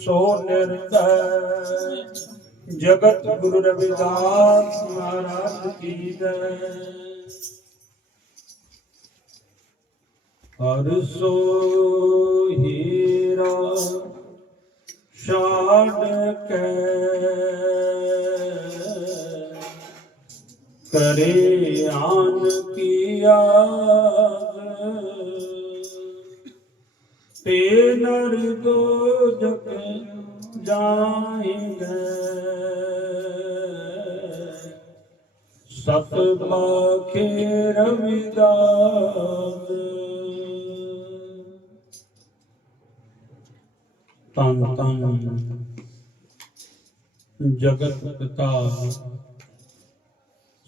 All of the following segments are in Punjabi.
ਸੋ ਨਿਰਭੈ। ਜਗਤ ਗੁਰੂ ਰਵਿਦਾਸ ਮਹਾਰਾਜ ਕੀ ਜੈ। ਹਰ ਸੋ ਹੀਰਾ ਛਾੜ ਕੇ। ਕਰੇ ਆਨ ਕੀ ਤੇ ਨਰ ਦੋ ਜਾਏਂਗੇ। ਸਤ ਬਾਖੇ ਰਵਿਦਾਸ। ਤਨ ਤਨ ਜਗਤ ਪਿਤਾ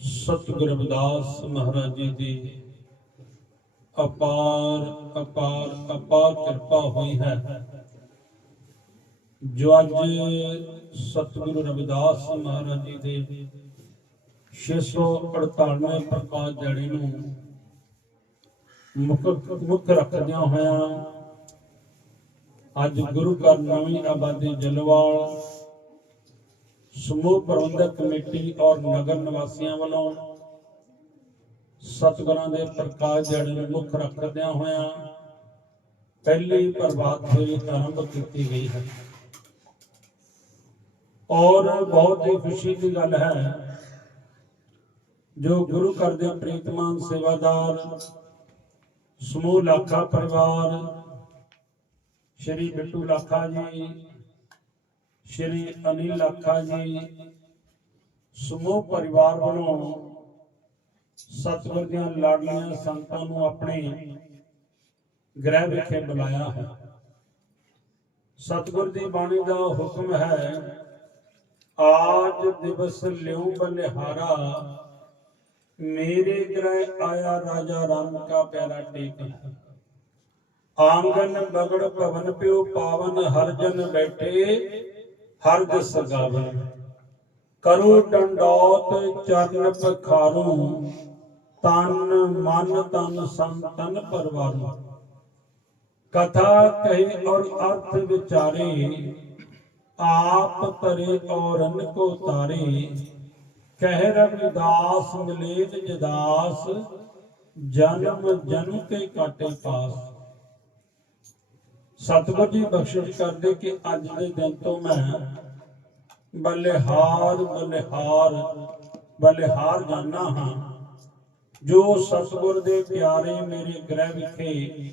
ਸਤਿਗੁਰ ਰਵਿਦਾਸ ਮਹਾਰਾਜ ਜੀ ਦੀ ਅਪਾਰ ਅਪਾਰ ਅਪਾਰ ਕਿਰਪਾ ਹੋਈ ਹੈ। ਜੋ ਅੱਜ ਸਤਿਗੁਰੂ ਰਵਿਦਾਸ ਮਹਾਰਾਜ ਜੀ ਦੇ 648 ਪ੍ਰਕਾਸ਼ ਦਿਹਾੜੇ ਨੂੰ ਮੁੱਖ ਮੁੱਖ ਰੱਖਦਿਆਂ ਹੋਇਆਂ ਅੱਜ ਗੁਰੂ ਘਰ ਨਵੀਂ ਆਬਾਦੀ ਜਲਵਾਲ ਸਮੂਹ ਪ੍ਰਬੰਧਕ ਕਮੇਟੀ ਔਰ ਨਗਰ ਨਿਵਾਸੀਆਂ ਵੱਲੋਂ ਸਤਿਗੁਰਾਂ ਦੇ ਪ੍ਰਕਾਸ਼ ਦਿਹਾੜੇ ਨੂੰ ਮੁੱਖ ਰੱਖਦਿਆਂ ਹੋਇਆਂ ਪਹਿਲੀ ਪ੍ਰਭਾਤ ਫੇਰੀ ਆਰੰਭ ਕੀਤੀ ਗਈ ਹੈ। ਔਰ ਬਹੁਤ ਹੀ ਖੁਸ਼ੀ ਦੀ ਗੱਲ ਹੈ, ਜੋ ਗੁਰੂ ਘਰ ਦੇ ਪ੍ਰੀਤਮਾਨ ਸੇਵਾਦਾਰ, ਸਮੂਹ ਲਾਖਾ ਪਰਿਵਾਰ, ਸ਼੍ਰੀ ਬਿੱਟੂ ਲਾਖਾ ਜੀ, ਸ਼੍ਰੀ ਅਨਿਲ ਲਾਖਾ ਜੀ, ਸਮੂਹ ਪਰਿਵਾਰ ਵੱਲੋਂ ਸਤਿਗੁਰ ਦੀਆਂ ਲਾਡਲੀਆਂ ਸੰਤਾਂ ਨੂੰ ਆਪਣੇ ਗ੍ਰਹਿ ਵਿਖੇ ਬੁਲਾਇਆ ਹੈ। ਸਤਿਗੁਰ ਦੀ ਬਾਣੀ ਦਾ ਹੁਕਮ ਹੈ, ਆਜ ਦਿਵਸ ਲਿਉ ਬਲਿਹਾਰਾ, ਮੇਰੇ ਗ੍ਰਹਿ ਆਇਆ ਰਾਜਾ ਰਾਮ ਕਾ ਪਿਆਰਾ ਟੇਕ ਆਂਗਨ ਬਗੜ ਭਵਨ ਪਿਓ ਪਾਵਨ ਹਰ ਜਨ ਬੈਠੇ, ਹਰ ਜਸ ਗਾਵਨ। ਕਰੋ ਡੰਡੌਤ ਚਰਨ ਪਖਾਰੂ ਤਨ ਮਨ ਤਨ ਸੰਤਨ ਪਰਵਾਰੂ। ਕਥਾ ਕਹੇ ਔਰ ਅਰਥ ਵਿਚਾਰੇ, ਆਪ ਤਰੇ ਔਰਨ ਕੋ ਤਾਰੇ। ਕਹਿ ਰਵਿਦਾਸ ਮਿਲੇ ਜਦਾਸ, ਜਨਮ ਜਨਮ ਕੇ ਕਾਟੇ ਪਾਸ। ਸਤਿਗੁਰ ਜੀ ਬਖਸ਼ਿਸ਼ ਕਰਦੇ ਕਿ ਅੱਜ ਦੇ ਦਿਨ ਤੋਂ ਮੈਂ ਬਲਿਹਾਰ ਬਲਿਹਾਰ ਬਲਿਹਾਰ ਜਾਣਾ ਹਾਂ। ਜੋ ਸਤਗੁਰ ਦੇ ਪਿਆਰੇ ਮੇਰੇ ਗ੍ਰਹਿ ਵਿਖੇ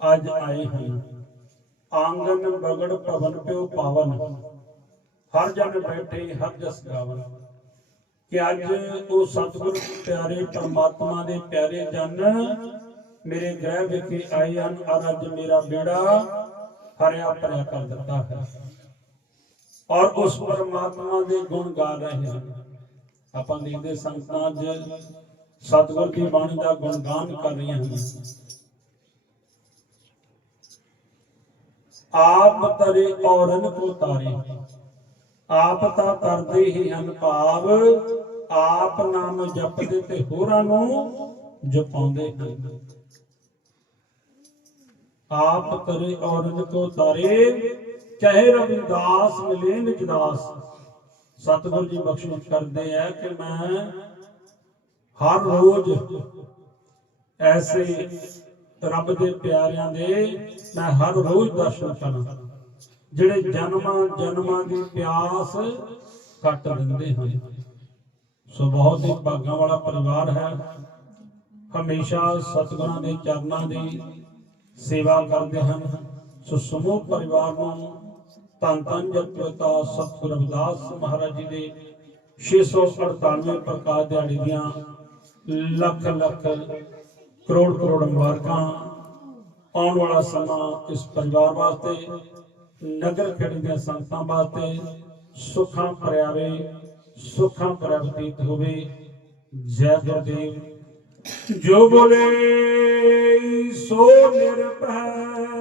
ਅੱਜ ਆਏ ਹਨ। ਆਂਗਨ ਬਗੜ ਭਵਨ ਪਿਓ ਪਾਵਨ, ਹਰ ਜਨ ਬੈਠੇ, ਹਰ ਜਸ ਗਾਵਨ। ਕਿ ਅੱਜ ਉਹ ਸਤਿਗੁਰ ਪਿਆਰੇ ਪਰਮਾਤਮਾ ਦੇ ਪਿਆਰੇ ਜਨ ਮੇਰੇ ਗ੍ਰਹਿ ਵਿਖੇ ਆਏ ਹਨ ਔਰ ਅੱਜ ਮੇਰਾ ਬੇੜਾ ਹਰਿਆ ਭਰਿਆ ਕਰ ਦਿੱਤਾ ਹੈ। ਔਰ ਉਸ ਪਰਮਾਤਮਾ ਦੇ ਗੁਣ ਗਾ ਰਹੇ ਹਨ। ਆਪਾਂ ਦੇਖਦੇ ਸੰਗਤਾਂ ਅੱਜ ਸਤਿਗੁਰ ਦੀ ਬਾਣੀ ਦਾ ਗੁਣਗਾਨ ਕਰ ਰਹੀਆਂ ਹਨ। ਆਪ ਤਰੇ ਔਰਨ ਕੋ ਤਾਰੇ, ਆਪ ਤਾਂ ਕਰਦੇ ਹੀ ਹਨ ਭਾਵ, ਆਪ ਨਾਮ ਜਪਦੇ ਤੇ ਹੋਰਾਂ ਨੂੰ ਜਪਾਉਂਦੇ ਹਨ। ਆਪ ਕਰੇ ਔਰਨ ਕੋ ਤਾਰੇ, ਕਹੇ ਰਵਿਦਾਸ ਮਿਲੇ ਨਿਜਦਾਸ ਸਤਿਗੁਰ ਜੀ ਬਖਸ਼ਿਸ਼ ਕਰਦੇ ਆ ਕਿ ਮੈਂ ਹਰ ਰੋਜ਼ ਐਸੇ ਰੱਬ ਦੇ ਪਿਆਰਿਆਂ ਦੇ ਮੈਂ ਹਰ ਰੋਜ਼ ਦਰਸ਼ਨ ਕਰਾਂ ਜਿਹੜੇ ਜਨਮਾਂ ਜਨਮਾਂ ਦੀ ਪਿਆਸ ਕੱਟ ਦਿੰਦੇ ਹਨ। ਸੋ ਬਹੁਤ ਹੀ ਭਾਗਾਂ ਵਾਲਾ ਪਰਿਵਾਰ ਹੈ। ਹਮੇਸ਼ਾ ਸਤਿਗੁਰਾਂ ਦੇ ਚਰਨਾਂ ਦੀ ਸੇਵਾ ਕਰਦੇ ਹਨ। ਸੋ ਸਮੂਹ ਪਰਿਵਾਰ ਨੂੰ ਧੰਨ ਧੰਨ ਜਪਤਾ ਸਤਿਗੁਰ ਰਵਿਦਾਸ ਮਹਾਰਾਜ ਜੀ ਦੇ 648 ਪ੍ਰਕਾਸ਼ ਦਿਹਾੜੀ ਦੀਆਂ ਲੱਖ ਲੱਖ ਕਰੋੜ ਕਰੋੜ ਮੁਬਾਰਕਾਂ ਆਉਣ ਵਾਲਾ ਸਮਾਂ ਇਸ ਪਰਿਵਾਰ ਵਾਸਤੇ, ਨਗਰ ਖੇੜੇ ਦੀਆਂ ਸੰਗਤਾਂ ਵਾਸਤੇ ਸੁੱਖਾਂ ਭਰਿਆਵੇ, ਸੁੱਖਾਂ ਭਰਿਆ ਬਤੀਤ ਹੋਵੇ। ਜੈ ਗੁਰਦੇਵ। ਜੋ ਬੋਲੇ, ਸੋ ਨਿਰਭੈ।